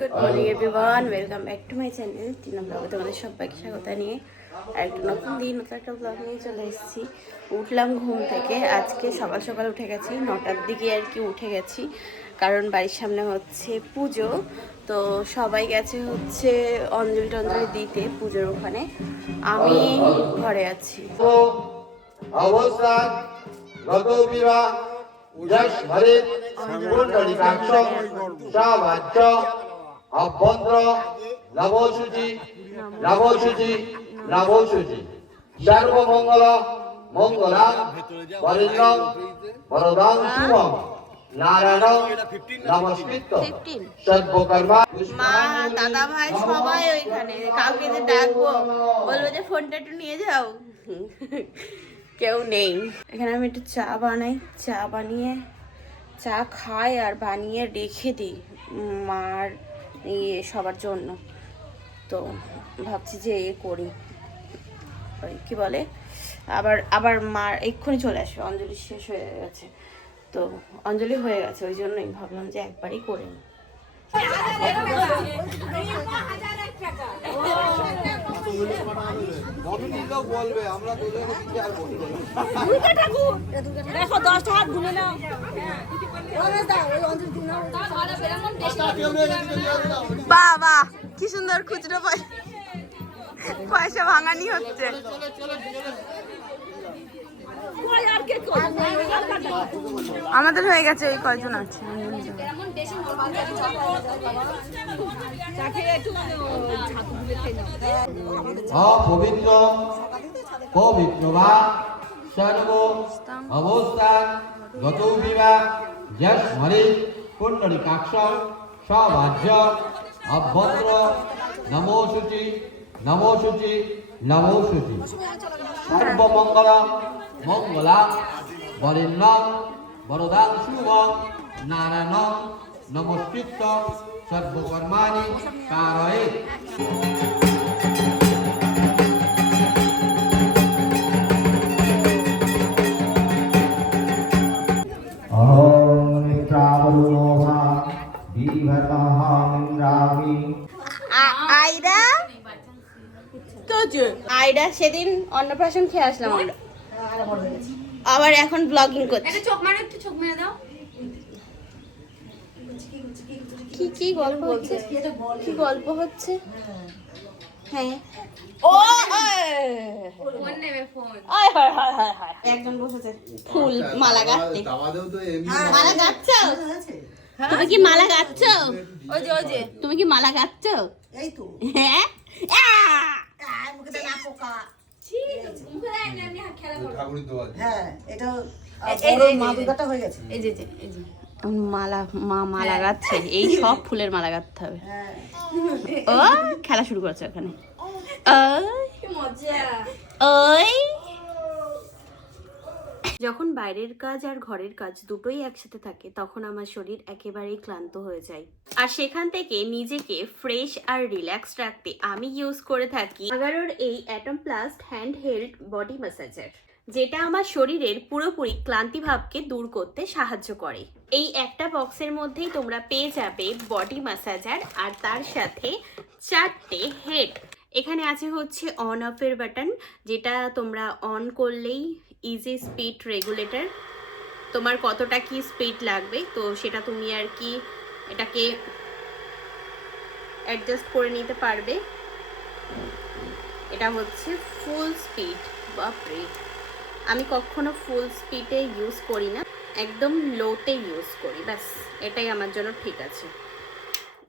Good morning everyone, welcome back to my channel Tina ব্লগে তোমাদের সবাইকে স্বাগত নিয়ে আর একটা নতুন দিন নতুন একটা ব্লগ নিয়ে চলে এসেছি। উঠলাম ঘুম থেকে, আজকে সকাল সকাল উঠে গেছি, 9টার দিকে আর কি উঠে গেছি, কারণ বাড়ির সামনে হচ্ছে পুজো। তো সবাই গেছে হচ্ছে অঞ্জলি টঞ্জলি দিতে পুজোর ওখানে, আমি ঘরে আছি। সর্বমঙ্গল মঙ্গলাং বরেণ্যং বরদাং শুভং নারায়ণং নমস্কৃত্য সর্বকর্মা। মা, দাদা ভাই সবাই ওইখানে, কাউকে যে ডাকবো বলবো যে ফোনটা একটু নিয়ে যাও, কেউ নেই। এখানে আমি একটু চা বানাই, চা বানিয়ে চা খাই আর বানিয়ে রেখে দিই মার সবার জন্য। তো ভাবছি যে করি, ওই কি বলে, আবার আবার মার এক্ষুনি চলে আসবে, অঞ্জলি শেষ হয়ে গেছে, তো অঞ্জলি হয়ে গেছে, ওই জন্যই ভাবলাম যে একবারই করে নিই। বাবা কি সুন্দর খুচরো পয়সা ভাঙানি হচ্ছে। আমাদের হয়ে গেছে, ওই কয়জন আছে। অপবিত্র পবিত্র বা সর্ব অবস্থান গত বিবা যস্মরে পুণ্ডরিকাক্ষ সবাজ্য অভ্যন্ত্র নমো শুচি নমো শুচি নমো শুচি। সর্বমঙ্গল মঙ্গলাং বরেণ্যং বরদাং শুভং নারায়ণং নমস্কৃত্য সর্বকর্মাণি কারয়েৎ। আইডা সেদিন অন্নপ্রাশন খেয়ে আসলাম আমরা, আবার এখন ব্লগিং করছি। কি গল্প হচ্ছে, কি গল্প হচ্ছে? হ্যাঁ, ও একজন বসেছে ফুল মালা গাঁথতে। মালা গাঁথছো? তুমি কি মালা গাঁথছো? ওই যে তুমি কি মালা গাঁথছো? এই তো। হ্যাঁ, মালা গাচ্ছে, এই সব ফুলের মালা গাঁথতে হবে। ও খেলা শুরু করছে ওখানে। ওই যখন বাইরের কাজ আর ঘরের কাজ দুটোই একসাথে থাকে, তখন আমার শরীর একেবারেই ক্লান্ত হয়ে যায়। আর সেখান থেকে নিজেকে ফ্রেশ আর রিল্যাক্স রাখতে আমি ইউজ করে থাকি আগারোর এই atom plus hand held body massager, যেটা আমার শরীরের পুরোপুরি ক্লান্তি ভাবকে দূর করতে সাহায্য করে। এই একটা বক্সের মধ্যেই তোমরা পেয়ে যাবে বডি ম্যাসাজার আর তার সাথে 4টে হেড। এখানে আছে হচ্ছে অন অফের বাটন, যেটা তোমরা অন করলেই ইজি স্পিড রেগুলেটর, তোমার কতটা কি স্পিড লাগবে তো সেটা তুমি আর কি এটাকে অ্যাডজাস্ট করে নিতে পারবে। এটা হচ্ছে ফুল স্পিড, বাপরে আমি কখনো ফুল স্পিডে ইউজ করি না, একদম লোতে ইউজ করি, ব্যাস এটাই আমার জন্য ঠিক আছে।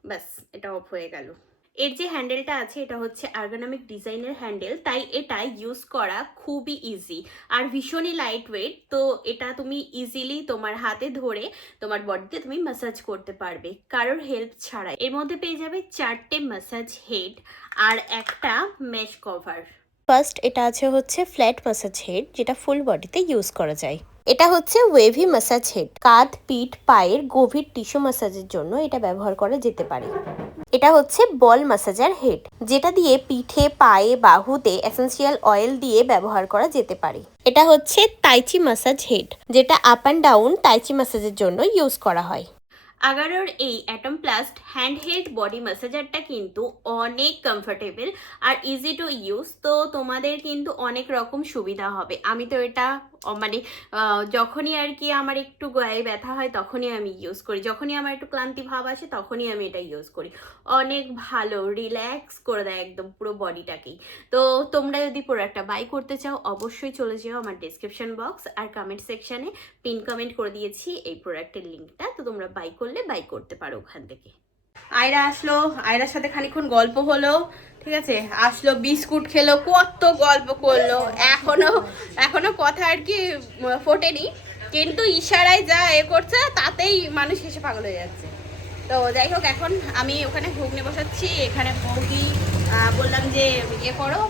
ব্যাস এটা অফ হয়ে গেল। এর যে হ্যান্ডেলটা আছে এটা হচ্ছে আর্গোনমিক ডিজাইনের হ্যান্ডেল, তাই এটা ইউজ করা খুবই ইজি আর ভীষণই লাইট ওয়েট। তো এটা তুমি ইজিলি তোমার হাতে ধরে তোমার বডিতে তুমি ম্যাসাজ করতে পারবে কারোর হেল্প ছাড়াই। এর মধ্যে পেয়ে যাবে 4টে ম্যাসাজ হেড আর একটা মেশ কভার। ফার্স্ট এটা আছে হচ্ছে ফ্ল্যাট ম্যাসাজ হেড, যেটা ফুল বডিতে ইউজ করা যায়। এটা হচ্ছে ওয়েভি ম্যাসাজ হেড, কাঁধ পিঠ পায়ের গভীর টিস্যু ম্যাসাজের জন্য এটা ব্যবহার করা যেতে পারে। এটা হচ্ছে বল ম্যাসাজার হেড, যেটা দিয়ে পিঠে পায়ে বাহুতে এসেন্সিয়াল অয়েল দিয়ে ব্যবহার করা যেতে পারে। এটা হচ্ছে তাইচি ম্যাসাজ হেড, যেটা আপ অ্যান্ড ডাউন তাইচি ম্যাসাজের জন্য ইউজ করা হয়। আগারোর এই অ্যাটম প্লাস্ট হ্যান্ড হেল্ড বডি ম্যাসাজারটা কিন্তু অনেক কমফোর্টেবল আর ইজি টু ইউজ। তো তোমাদের কিন্তু অনেক রকম সুবিধা হবে। আমি তো এটা মানে যখনই আর কি আমার একটু গায়ে ব্যথা হয় তখনই আমি ইউজ করি, যখনই আমার একটু ক্লান্তি ভাব আসে তখনই আমি এটা ইউজ করি। অনেক ভালো, রিল্যাক্স করে দেয় একদম পুরো বডিটাকেই। তো তোমরা যদি প্রোডাক্টটা বাই করতে চাও অবশ্যই চলে যেও আমার ডেসক্রিপশন বক্স আর কমেন্ট সেকশানে পিন কমেন্ট করে দিয়েছি এই প্রোডাক্টের লিঙ্কটা, তো তোমরা বাই করলে বাই করতে পারো ওখান থেকে। আয়রা আসলো, আয়রার সাথে খানিকক্ষণ গল্প হলো, ঠিক আছে, আসলো বিস্কুট খেলো, কত গল্প করলো, এখনো কথা আর কি ফোটেনি, কিন্তু ইশারায় যা এ করছে তাতেই মানুষ হেসে পাগল হয়ে যাচ্ছে। তো যাই হোক, এখন আমি ওখানে ঘুগনি বসাচ্ছি, এখানে বৌদি বললাম যে ইয়ে করো,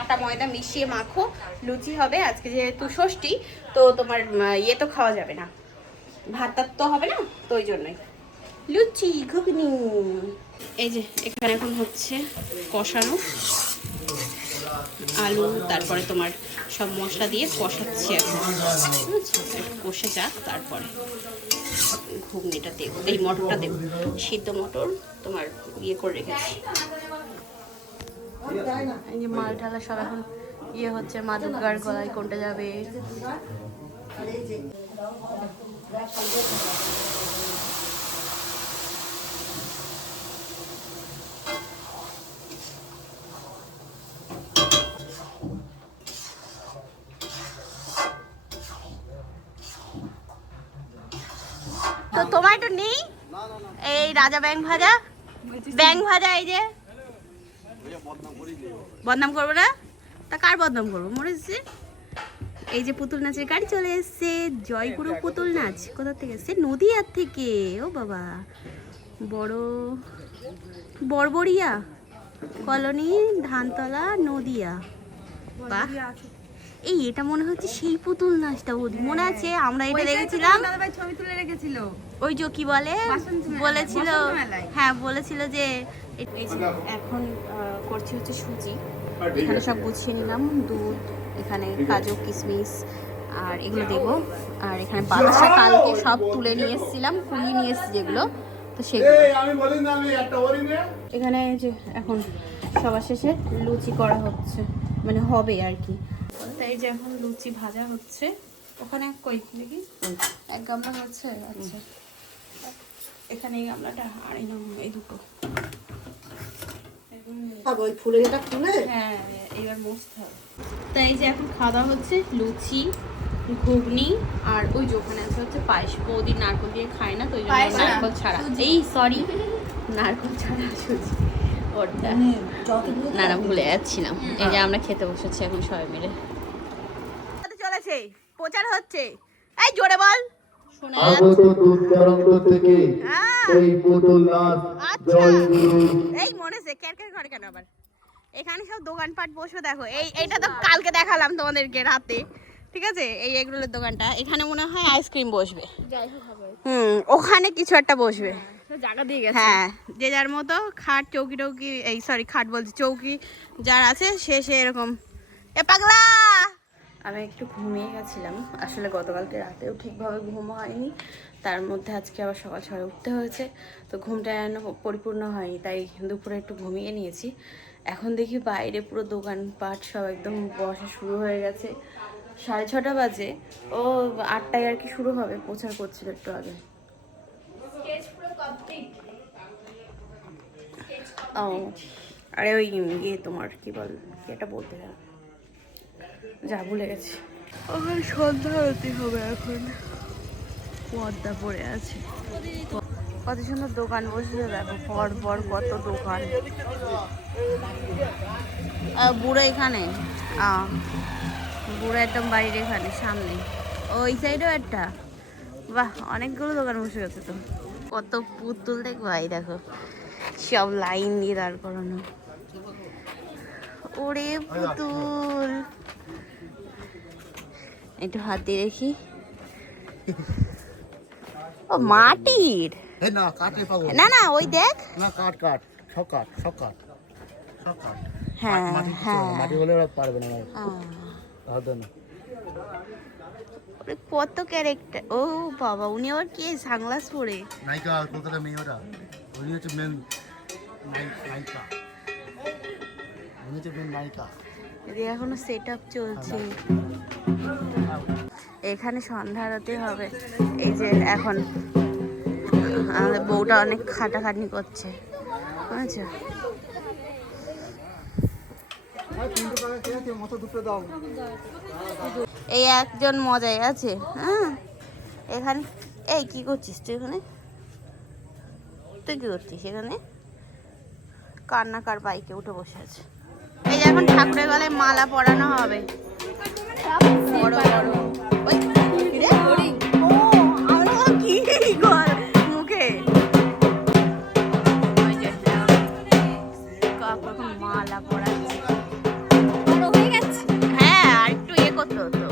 আটা ময়দা মিশিয়ে মাখো, লুচি হবে আজকে যেহেতু ষষ্ঠী, তো তোমার ইয়ে তো খাওয়া যাবে না, ভাত তো হবে না, তো ওই জন্যই লুচি ঘুগনি। এই যে এখানে এখন হচ্ছে কষানো আলু, তারপরে তোমার সব মশলা দিয়ে কষাচ্ছি এখন, একটু কষে যাক, তারপরে ঘুগনিটা দেবো, এই মটরটা দেবো, সিদ্ধ মটর তোমার ইয়ে করে রেখেছি। এই যে মাল ঢালা সব এখন ইয়ে হচ্ছে, মা দুর্গার গলায় কোনটা যাবে। তো তোমার একটু নেই এই রাজা ব্যাং ভাজা, এই যে বদনাম করবো না, তা কার বদনাম করবো, মরেছে। এই যে পুতুল নাচের গাড়ি চলে এসছে, জয়গুরু পুতুল নাচ কোথা থেকে এসছে, নদীয়ার থেকে। ও বাবা, বড়বড়িয়া কলোনি, ধানতলা, নদিয়া। বাহ, এই এটা মনে হচ্ছে সেই পুতুল নাচটা, মনে আছে আমরা এটা দেখেছিলাম, ছবি তুলে রেখেছিল ওই যে কি বলে বলেছিল, হ্যাঁ বলেছিল যে। এখন করছি হচ্ছে সুজি, এখানে সব গুছিয়ে নিলাম, দুধ, এখানে কাজু কিশমিশ আর এগুলো দেবো, আর এখানে বাদশা কালকে সব তুলে নিয়ে এসেছিলাম, কুড়িয়ে নিয়ে এসেছি যেগুলো, তো সেগুলো এখানে যে এখন সবার শেষে লুচি করা হচ্ছে, মানে হবে আর কি। এই যে এখন লুচি ভাজা হচ্ছে, ওখানে কই দেখি এক গামলা হচ্ছে, আচ্ছা এখানে এই গামলাটা আর এই দুটো, হ্যাঁ এবার মুছতে হবে। তাই এই যে এখন খাওয়া দাওয়া হচ্ছে, লুচি ঘুগনি আর ওই যে ওখানে আছে হচ্ছে পায়েস, বৌদি নারকেল দিয়ে খায় না, তো ওই জন্য নারকেল ছাড়া, এই সরি নারকেল ছাড়া সুজি ওটা, না ভুলে যাচ্ছিলাম। এই যে আমরা খেতে বসেছি এখন সবাই মিলে, চলেছে প্রচার হচ্ছে, এই জোরে বল, শোনা যাচ্ছে থেকে এই পুতুল নাচ জয়গুরু। এই মনে আছে ক্যারক্যার করে কেন আবার, এখানে সব দোকানপাট বসবে, দেখো এইটা তো কালকে দেখালাম তোমাদেরকে রাতে, ঠিক আছে, এই এগরোলের দোকানটা, এখানে মনে হয় আইসক্রিম বসবে, ওখানে কিছু একটা বসবে, জায়গা দিয়ে গেছে, হ্যাঁ যে যার মতো খাট চৌকি টৌকি, এই সরি খাট বলছি, চৌকি যার আছে সে এরকম। এ পাগলা, আমি একটু ঘুমিয়ে গেছিলাম আসলে, গতকালকে রাতেও ঠিকভাবে ঘুম হয়নি, তার মধ্যে আজকে আবার সকাল সকাল উঠতে হয়েছে, তো ঘুমটা যেন পরিপূর্ণ হয়নি, তাই দুপুরে একটু ঘুমিয়ে নিয়েছি। এখন দেখি বাইরে পুরো দোকানপাট সব একদম বসা শুরু হয়ে গেছে, 6:30 বাজে, ও 8টায় আর কি শুরু হবে, প্রচার করছিল একটু আগে। ও আরে ওই ইয়ে তোমার কি বল, এটা বলতে হবে, যা ভুলে গেছি। ওখানে সন্ধ্যা হতে হবে, এখন পর্দা পড়ে আছে, কত সুন্দর দোকান বসেছে দেখো, পর কত দোকান। বুড়ো এখানে, বুড়ো একদম বাড়ির এখানে সামনে, ওই সাইডেও একটা, বাহ অনেকগুলো দোকান বসে গেছে তো, কত পুতুল দেখবো, এই দেখো সব লাইন দিয়ে দাঁড় করানো, ওরে পুতুল, একটু হাত দিয়ে দেখি, ও মাটির, না কাটে পাবো না ওই দেখ, না কাট সব কাট হ্যাঁ মাটি হলে ওরা পারবে না, হবে না। ওরে কত ক্যারেক্টার, ও বাবা উনি আবার কে সানগ্লাস পরে? নায়িকা কলকাতার মেয়ে ওটা, উনি হচ্ছে মেন নায়িকা, উনি হচ্ছে মেন নায়িকা। এদিকে এখনো সেট আপ চলছে, এখানে সন্ধ্যা আরতি হবে। এই যে এখন আমাদের বউটা অনেক খাটাখাটনি করছে, বুঝেছো? এই একজন মজাই আছে। হ্যাঁ এখানে এই কি করছিস তুই এখানে? তুই কি করছিস এখানে? কার বাইকে উঠে বসে আছে। এই যে এখন ঠাকুরের গলায় মালা পরানো হবে, বড় বড়। ওই কি রে? ও, আমরা কি গল মুখে। ওই যে কাকু এখন মালা পরাচ্ছে। হ্যাঁ আর একটু করতে হতো,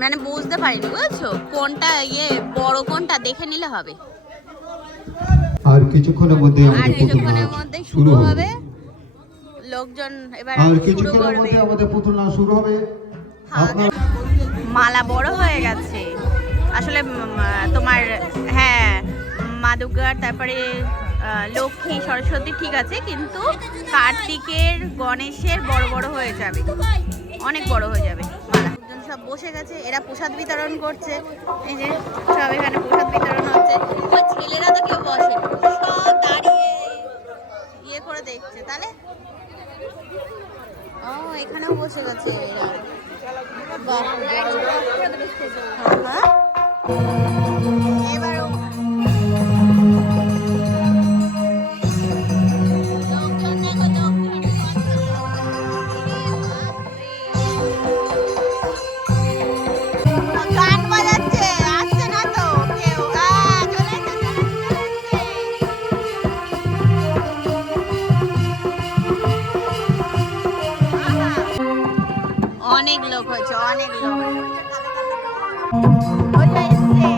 মানে বুঝতে পারিনি, বুঝেছো কোনটা বড় কোনটা দেখে নিলে হবে। আর কিছুক্ষণের মধ্যে আর আমাদের পুতুল কিছুক্ষণের নাচ মধ্যে শুরু হবে। লোকজন এবার আর শুরু কিছুক্ষণের করবে। মধ্যে আমাদের পুতুল নাচ শুরু হবে। আপনারা মালা বড় হয়ে গেছে আসলে, তোমার হ্যাঁ মা দুর্গার, তারপরে লক্ষ্মী সরস্বতী ঠিক আছে, কিন্তু কার্তিকের গণেশের বড় বড় হয়ে যাবে, অনেক বড় হয়ে যাবে মালা। লোকজন সব বসে গেছে, এরা প্রসাদ বিতরণ করছে। এই যে সব এখানে প্রসাদ বিতরণ হচ্ছে। ওই ছেলেরা তো কেউ বসে, সব দাঁড়িয়ে ইয়ে করে দেখছে। তাহলে ও এখানেও বসে গেছে এরা। বাহ, হ্যাঁ, এবারও লোকজন দেখো, গান বাজাচ্ছে, আসছে না তো কেউ। চলে এসেছে, অনেক লোক হয়েছে, অনেক লোক। ওই যে এসছে।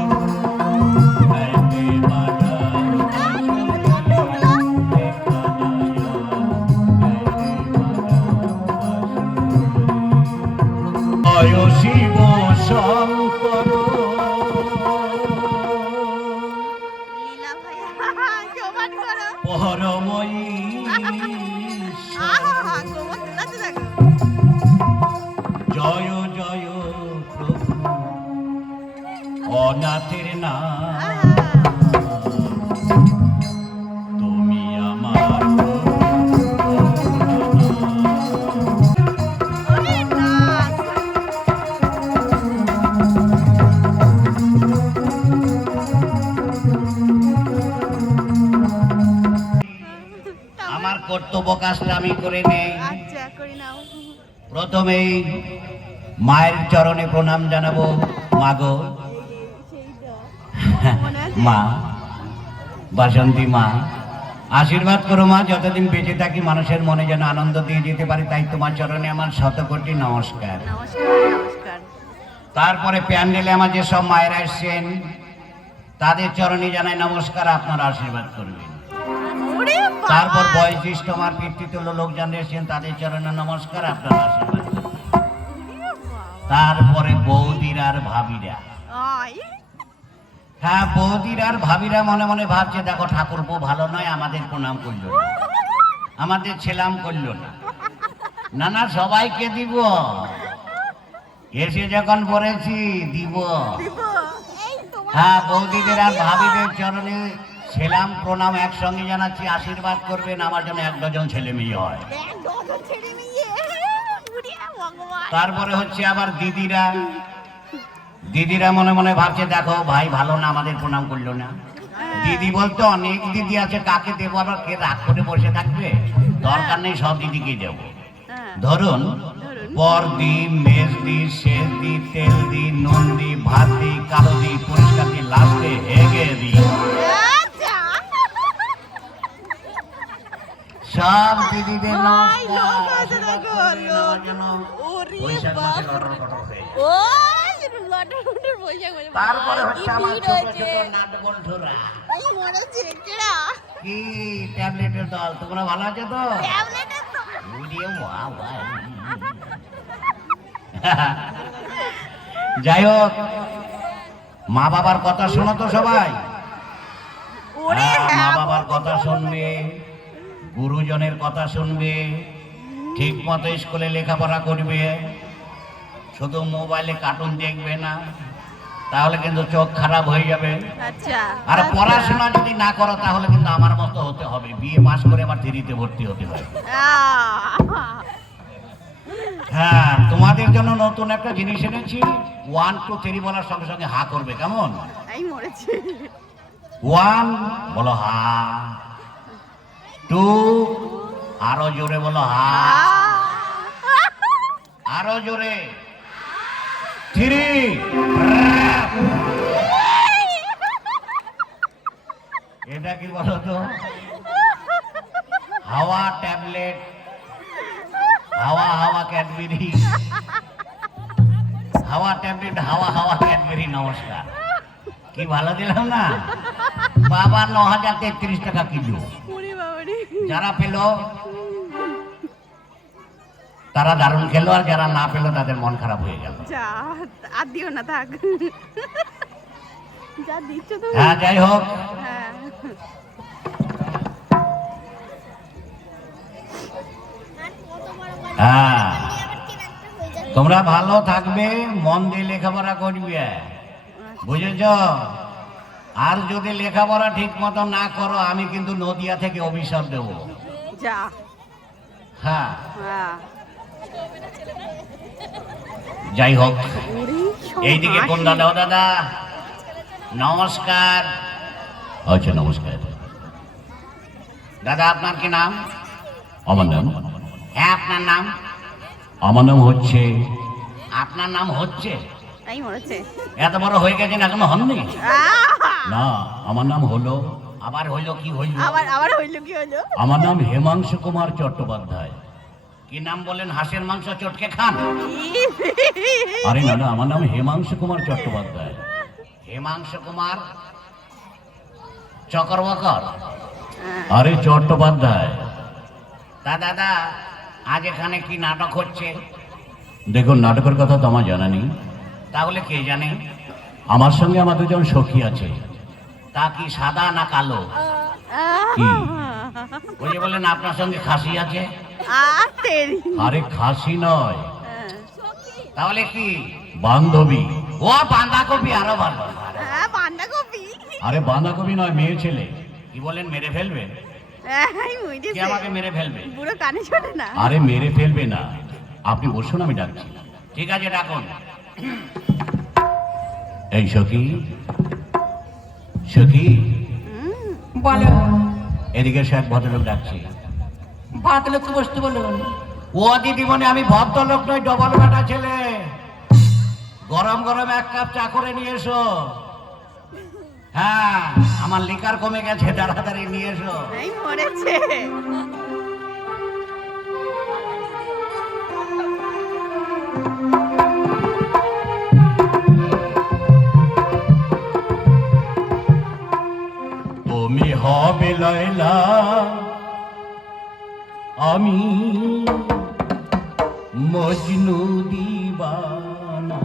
শিব শঙ্কর লীলা ভাইয়া জবান করো। পরময়ী আহা গোবর তুলাতে থাকো। জয় জয় প্রভু অনাথের নাম, তুমি আমার ওরে নাচ। আমার কর্তব্য কাজটা আমি করে নেই। আচ্ছা করি নাও। প্রথমেই মায়ের চরণে প্রণাম জানাবো। মাগো, মা বাসন্তী মা, আশীর্বাদ করো মা, যতদিন বেঁচে থাকি মানুষের মনে যেন আনন্দ দিয়ে যেতে পারি, তাই তোমার চরণে আমার শতকোটি নমস্কার। নমস্কার নমস্কার। তারপরে প্যান্ডেলে আমার যেসব মায়েরা এসছেন তাদের চরণে জানাই নমস্কার, আপনারা আশীর্বাদ করবেন। ওরে বাবা। তারপর বয়োজ্যেষ্ঠ আমার পিতৃতুল্য লোকজন এসছেন, তাদের চরণে নমস্কার, আপনারা আশীর্বাদ করবেন। তারপরে বৌদির আর ভাবিরা, আয়। হ্যাঁ বৌদির আর ভাবিরা মনে মনে ভাবছে দেখো ঠাকুরপো ভালো নয়, আমাদের প্রণাম করলো না, আমাদের ছেলাম করলো না। না না সবাইকে দিব, এসে যখন পড়েছি দিব। এই তোমার হ্যাঁ বৌদিদের আর ভাবিদের চরণে ছেলাম প্রণাম একসঙ্গে জানাচ্ছি, আশীর্বাদ করবেন আমার জন্য 1 ডজন ছেলে মেয়ে হয়। এক ডজন ছেড়ে নিয়ে। ওরে ভগবান। তারপরে হচ্ছে আবার দিদিরা, দিদিরা মনে মনে ভাবছে দেখো ভাই ভালো না, আমাদের প্রণাম করলো না। দিদি বলতে অনেক দিদি আছে, কাকে দেবো, আবার কে রাগ করে বসে থাকবে, দরকার নেই, সব দিদিকে দেবো। হ্যাঁ, ধরুন পরদি, মেজদি, শেষদি, তেলদি, নুনদি, ভাতদি, কালোদি, পরিষ্কার দি, লাস্টে হেগে দি, আচ্ছা। সব দিদিদের ভাই, নমস্কার, লোক আছে আশীর্বাদ দেখো, করবেন লোক। আমার জন্য। ওরে বৈশাখ মাসে বাপ। লটর হয়ে। ওই লটার বৈশাখ বলে। তারপরে ভাই, হচ্ছে কি আমার ভিড় ছোট হয়েছে। ছোট নাটবল্টুরা। এই মনে হচ্ছে কেডা? কি ট্যাবলেটের দল, তোমরা ভালো আছো তো? ট্যাবলেটের তো। উড়িয়ে বাহ বাহ। যাই হোক, মা বাবার কথা শোনো তো সবাই। মা বাবার কথা শুনবে, গুরুজনের কথা শুনবে, ঠিক মতো স্কুলে লেখাপড়া করবে, শুধু মোবাইলে কার্টুন দেখবে না, তাহলে কিন্তু চোখ খারাপ হয়ে যাবে। আচ্ছা আর পড়াশোনা যদি না করো তাহলে কিন্তু আমার মতো হতে হবে, বিএ পাস করে আবার 3-তে ভর্তি হতে হবে। হ্যাঁ, তোমাদের জন্য নতুন একটা জিনিস এনেছি। 1 2 3 বলার সঙ্গে সঙ্গে হা করবে, কেমন? এই মরেছে। 1 বলো হা, 2 আরো জোরে বলো হা, আরো জোরে 3। এটা কি বলো তো? হাওয়া ট্যাবলেট, হাওয়া হাওয়া ক্যাডবেরি, হাওয়া ট্যাবলেট, হাওয়া হাওয়া ক্যাডবেরি। নমস্কার, কি ভালো দিলাম না বাবা? 9,033 টাকা কিলো। যারা পেল তারা দারুণ খেলো, আর যারা না পেলো তাদের মন খারাপ হয়ে গেল। যা আর দিও না, থাক যা দিচ্ছ তুমি। হ্যাঁ, যাই হোক, হ্যাঁ হ্যাঁ, তোমরা ভালো থাকবে, মন দিয়ে লেখাপড়া করবে, বুঝেছ? আর যদি লেখাপড়া ঠিক মতো না করো, আমি কিন্তু নদিয়া থেকে অভিশাপ দেব। যা। হ্যাঁ, হ্যাঁ যাই হোক, এইদিকে কোন দাদা? ও দাদা নমস্কার। আচ্ছা, নমস্কার দাদা। আপনার কি নাম? আমার নাম? হ্যাঁ, আপনার নাম? আমার নাম হচ্ছে। আপনার নাম হচ্ছে? এই মরেছে। এত বড় হয়ে গেছেন এখনো হননি? না, আমার নাম হলো। আবার হইলো? কি হইলো? আবার হইলো? কি হইলো? আমার নাম হেমাংশু কুমার চট্টোপাধ্যায়। কি নাম বলেন? হাঁসের মাংস চটকে খান? আরে না না, আমার নাম হেমাংশু কুমার চট্টোপাধ্যায়। হেমাংশু কুমার চকরবকর, আরে চট্টোপাধ্যায়। তা দাদা, আজ এখানে কি নাটক হচ্ছে? দেখুন, নাটকের কথা তো আমার জানা নেই। তাহলে কে জানে? আমার সঙ্গে আমার দুজন সখী আছে। তা কি সাদা না কালো? কি ওই যে বলেন আপনার সঙ্গে খাসি আছে? আরে খাসি নয়, তাহলে কি? বান্ধবী। ও বাঁধাকপি, আরো ভালো। বাঁধাকপি? আরে বাঁধাকপি নয়, মেয়ে ছেলে। কি বলেন, মেরে ফেলবে? কে আমাকে মেরে ফেলবে? পুরো কানে ছোটে না। আরে মেরে ফেলবে না, আপনি বসুন, আমি ডাকছি। ঠিক আছে, ডাকুন। এই সখী, সখী বলো। এদিকে সে এক ভদ্রলোক ডাকছি। ভদ্রলোক বসতে বলুন। ও দিদিমণি, আমি ভদ্রলোক নই, ডবল বেটা ছেলে। গরম গরম 1 কাপ চা করে নিয়ে এসো। হ্যাঁ, আমার লিকার কমে গেছে, তাড়াতাড়ি নিয়ে এসো। এই মরেছে। তুমি হবে লায়লা, আমি মজনু দিবানা।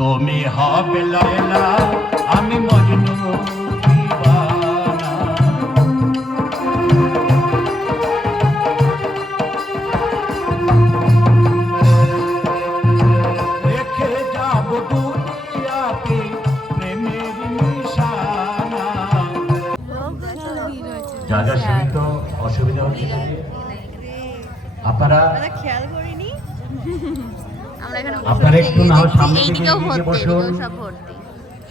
তুমি হবে লায়লা, আমি মজনু দিবানা। রেখে যাব দুনিয়াতে প্রেমের নিশানা। যা যা শুনি তো অসুবিধা হচ্ছে না? আপনারা খেয়াল করিনি। আমরা এখানে আপনারা একটু না হয় সামনে দিকে এইদিকেও এগিয়ে ভর্তি, বসুন। এদিকেও সব ভর্তি।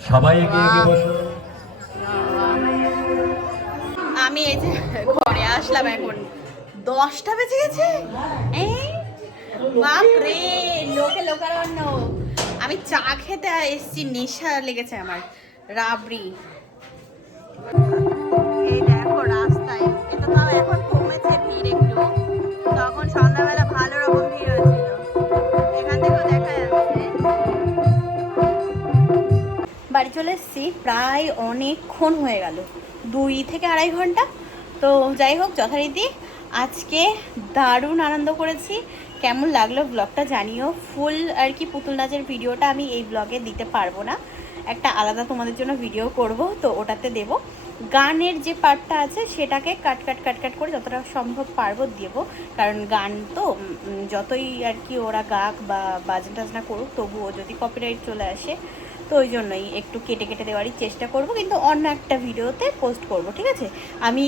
সবাই এগিয়ে এগিয়ে বসুন। আমি এই যে ঘরে আসলাম, এখন 10টা বেজে গেছে। বাপরে, লোকে লোকারণ্য। আমি চা খেতে এসেছি, নেশা লেগেছে আমার, রাবড়ি। এই দেখো রাস্তায়, এটা তাও এখন কমেছে ভিড় একটু, তখন সন্ধ্যাবেলা ভালো রকম ভিড় হয়েছিল। এখান থেকেও দেখা যাচ্ছে। বাড়ি চলে এসেছি, প্রায় অনেকক্ষণ হয়ে গেল, 2 থেকে 2.5 ঘন্টা। তো যাই হোক, যথারীতি আজকে দারুণ আনন্দ করেছি। কেমন লাগলো ব্লগটা জানিও। ফুল আর কি পুতুল নাচের ভিডিওটা আমি এই ব্লগে দিতে পারবো না, একটা আলাদা তোমাদের জন্য ভিডিও করব, তো ওটাতে দেব। গানের যে পার্টটা আছে সেটাকে কাট করে যতটা সম্ভব পারবো দেবো, কারণ গান তো যতই আর কি ওরা গাক বা বাজনা টাজনা করুক তবুও যদি কপিরাইট চলে আসে, তো ওই জন্যই একটু কেটে দেওয়ারই চেষ্টা করব, কিন্তু অন্য একটা ভিডিওতে পোস্ট করব, ঠিক আছে? আমি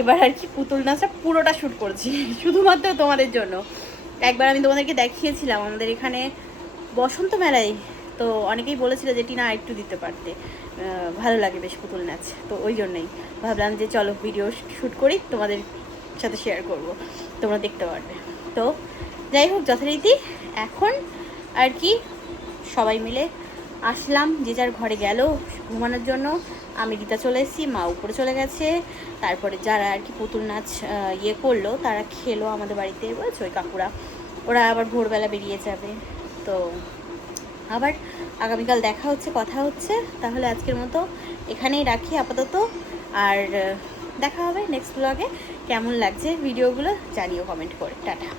এবার আর কি পুতুল নাচটা পুরোটা শ্যুট করছি শুধুমাত্র তোমাদের জন্য। একবার আমি তোমাদেরকে দেখিয়েছিলাম আমাদের এখানে বসন্ত মেলায়, তো অনেকেই বলেছিল যে টিনা একটু দিতে পারতে, ভালো লাগে বেশ পুতুল নাচ, তো ওই জন্যই ভাবলাম যে চলো ভিডিও শ্যুট করি, তোমাদের সাথে শেয়ার করব, তোমরা দেখতে পারবে। তো যাই হোক, যথারীতি এখন আর কি সবাই মিলে আসলাম, যে যার ঘরে গেল ঘুমানোর জন্য। আমি রীতা চলে এসেছি, মা উপরে চলে গেছে, তারপরে যারা আর কি পুতুল নাচ ইয়ে করলো তারা খেলো আমাদের বাড়িতে, বলছো ওই কাকুরা, ওরা আবার ভোরবেলা বেরিয়ে যাবে। তো আবার আগামীকাল দেখা হচ্ছে, কথা হচ্ছে। তাহলে আজকের মতো এখানেই রাখি আপাতত, আর দেখা হবে নেক্সট ব্লগে। কেমন লাগছে ভিডিওগুলো জানিও কমেন্ট করে। টাটা।